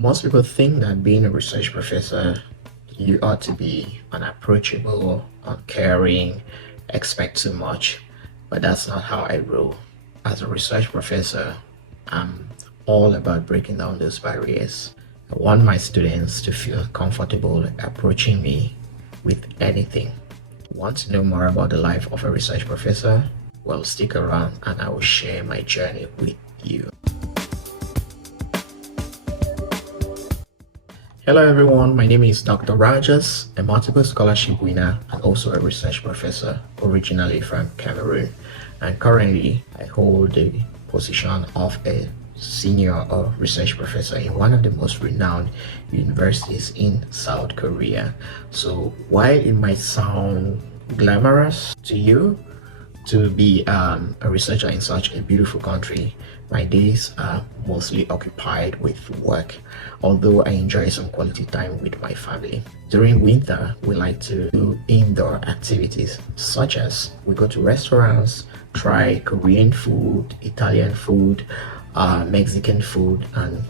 Most people think that being a research professor, you ought to be unapproachable, uncaring, expect too much, but that's not how I roll. As a research professor, I'm all about breaking down those barriers. I want my students to feel comfortable approaching me with anything. Want to know more about the life of a research professor? Well, stick around and I will share my journey with you. Hello everyone, my name is Dr. Rajas, a multiple scholarship winner and also a research professor, originally from Cameroon. And currently, I hold the position of a senior or research professor in one of the most renowned universities in South Korea. So while it might sound glamorous to you, to be a researcher in such a beautiful country, my days are mostly occupied with work, although I enjoy some quality time with my family. During winter, we like to do indoor activities, such as we go to restaurants, try Korean food, Italian food, Mexican food, and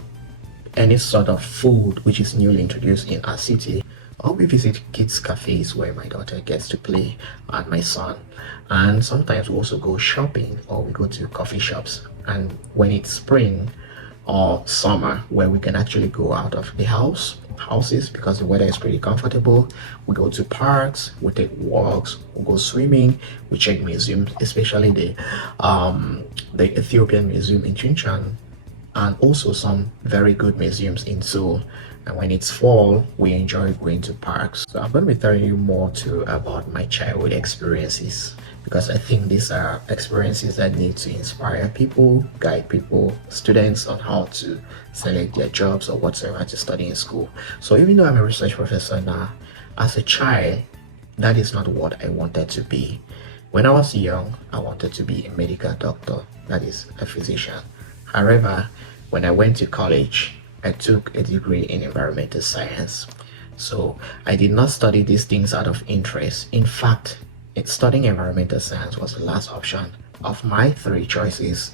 any sort of food which is newly introduced in our city, or we visit kids cafes where my daughter gets to play and my son. And sometimes we also go shopping or we go to coffee shops. And when it's spring or summer, where we can actually go out of the houses because the weather is pretty comfortable, we go to parks, we take walks, we go swimming, we check museums, especially the Ethiopian Museum in Chinchan, and also some very good museums in Seoul. And when it's fall, we enjoy going to parks. So I'm going to be telling you more too about my childhood experiences, because I think these are experiences that need to inspire people, guide people, students on how to select their jobs or whatsoever to study in school. So even though I'm a research professor now, as a child, that is not what I wanted to be. When I was young, I wanted to be a medical doctor, that is a physician. However, when I went to college, I took a degree in environmental science. So I did not study these things out of interest. In fact, studying environmental science was the last option of my three choices.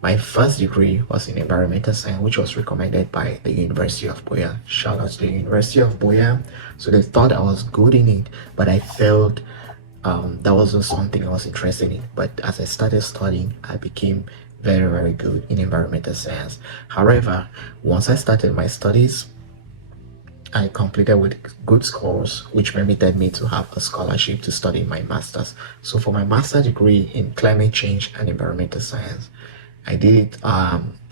My first degree was in environmental science, which was recommended by the University of Boya. Shout out to the University of Boya. So they thought I was good in it, but I failed. That wasn't something I was interested in. But as I started studying, I became very good in environmental science. However, once I started my studies, I completed with good scores, which permitted me to have a scholarship to study my master's. So for my master's degree in climate change and environmental science, I did it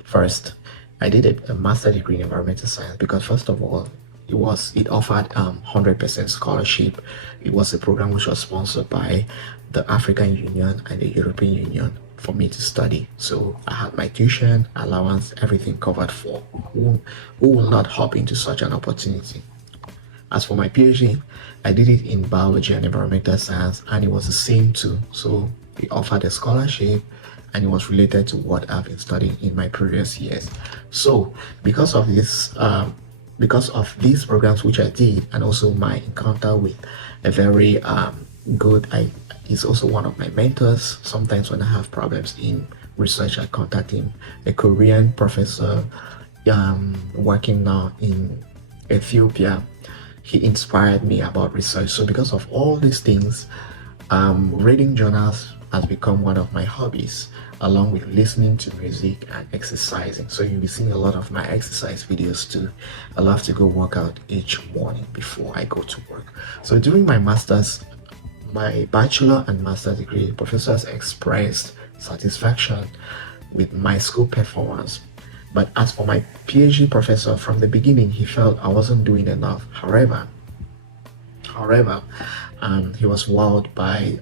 first. I did a master's degree in environmental science because first of all, it offered 100% scholarship. It was a program which was sponsored by the African Union and the European Union for me to study. So I had my tuition, allowance, everything covered for who will not hop into such an opportunity. As for my PhD, I did it in biology and environmental science, and it was the same too. So it offered a scholarship and it was related to what I've been studying in my previous years. So because of these programs which I did, and also my encounter with a very good, he's also one of my mentors. Sometimes when I have problems in research, I contact him, a Korean professor working now in Ethiopia. He inspired me about research. So because of all these things, reading journals has become one of my hobbies, along with listening to music and exercising. So you'll be seeing a lot of my exercise videos too. I love to go work out each morning before I go to work. So during my master's, my bachelor and master's degree, professors expressed satisfaction with my school performance. But as for my PhD professor, from the beginning, he felt I wasn't doing enough. However, he was wowed by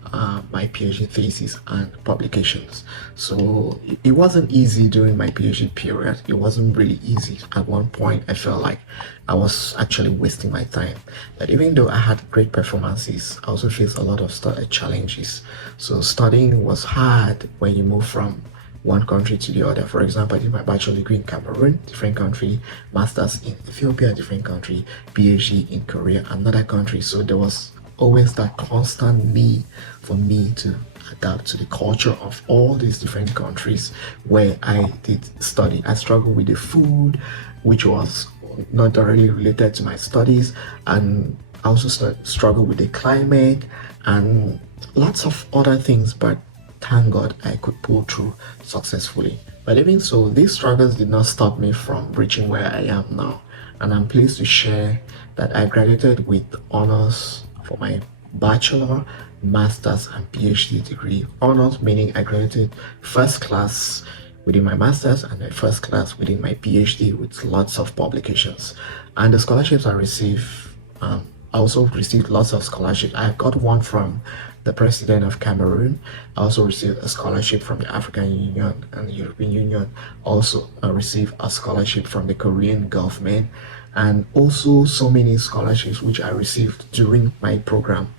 my PhD thesis and publications. So it wasn't easy during my PhD period. It wasn't really easy. At one point, I felt like I was actually wasting my time. But even though I had great performances, I also faced a lot of challenges. So studying was hard when you move from one country to the other. For example, I did my bachelor degree in Cameroon, different country, master's in Ethiopia, different country, PhD in Korea, another country. So there was always that constant need for me to adapt to the culture of all these different countries where I did study. I struggled with the food, which was not directly related to my studies, and I also struggle with the climate and lots of other things, but thank God I could pull through successfully. But even so, these struggles did not stop me from reaching where I am now, and I'm pleased to share that I graduated with honors for my bachelor, master's, and PhD degree. Honors meaning I graduated first class within my master's and a first class within my PhD with lots of publications. And the scholarships I receive, I also received lots of scholarships. I got one from the president of Cameroon. I also received a scholarship from the African Union and the European Union. Also, I received a scholarship from the Korean government, and also so many scholarships which I received during my program.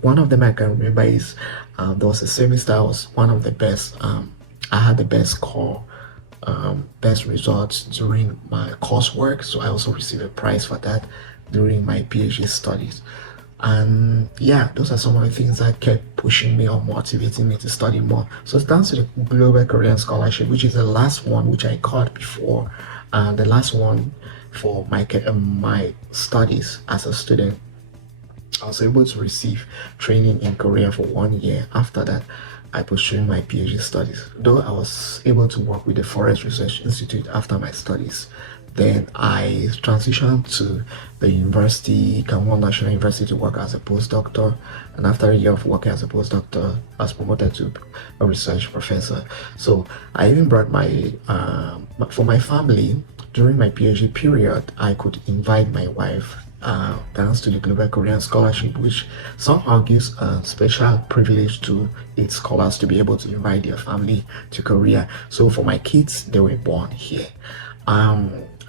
One of them I can remember is there was a semester I was one of the best. I had the best score, best results during my coursework, so I also received a prize for that during my PhD studies. And yeah, those are some of the things that kept pushing me or motivating me to study more. So thanks to the Global Korean Scholarship, which is the last one which I got before, the last one for my studies as a student, I was able to receive training in Korea for 1 year. After that, I pursued my PhD studies. Though I was able to work with the Forest Research Institute after my studies, then I transitioned to the university, Kangwon National University, to work as a postdoctor. And after a year of working as a postdoctor, I was promoted to a research professor. So I even brought for my family, during my PhD period, I could invite my wife, thanks to the Global Korean Scholarship, which somehow gives a special privilege to its scholars to be able to invite their family to Korea. So for my kids, they were born here.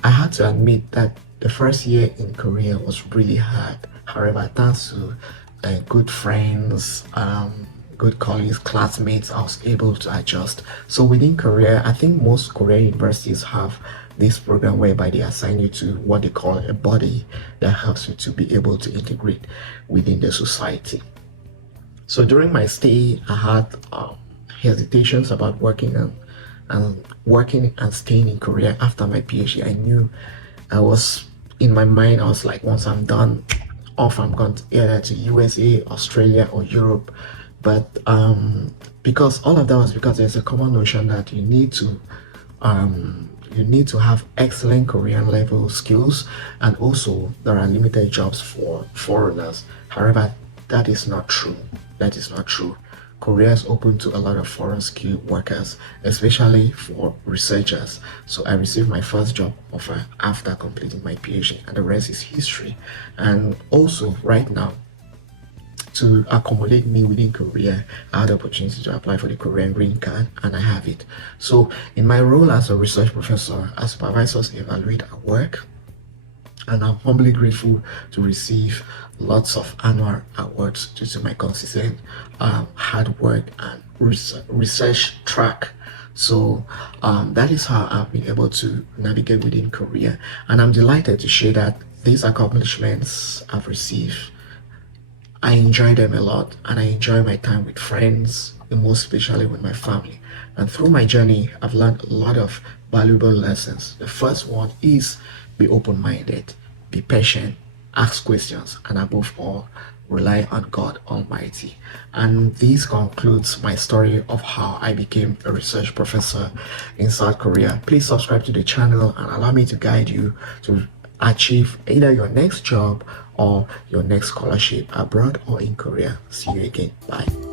I had to admit that the first year in Korea was really hard. However, thanks to good friends, good colleagues, classmates, I was able to adjust. So within Korea, I think most Korean universities have this program whereby they assign you to what they call a body that helps you to be able to integrate within the society. So during my stay, I had hesitations about working and staying in Korea after my PhD. I knew in my mind, I was like, once I'm done off, I'm going to either to USA, Australia, or Europe. But because all of that was because there's a common notion that you need to have excellent Korean level skills, and also there are limited jobs for foreigners. However, that is not true. That is not true. Korea is open to a lot of foreign skilled workers, especially for researchers. So I received my first job offer after completing my PhD, and the rest is history. And also right now, to accommodate me within Korea, I had the opportunity to apply for the Korean green card, and I have it. So in my role as a research professor, our supervisors evaluate our work, and I'm humbly grateful to receive lots of annual awards due to my consistent hard work and research track. So that is how I've been able to navigate within Korea, and I'm delighted to share that these accomplishments I've received, I enjoy them a lot, and I enjoy my time with friends, and most especially with my family. And through my journey, I've learned a lot of valuable lessons. The first one is be open-minded, be patient, ask questions, and above all, rely on God Almighty. And this concludes my story of how I became a research professor in South Korea. Please subscribe to the channel and allow me to guide you to achieve either your next job or your next scholarship abroad or in Korea. See you again. Bye.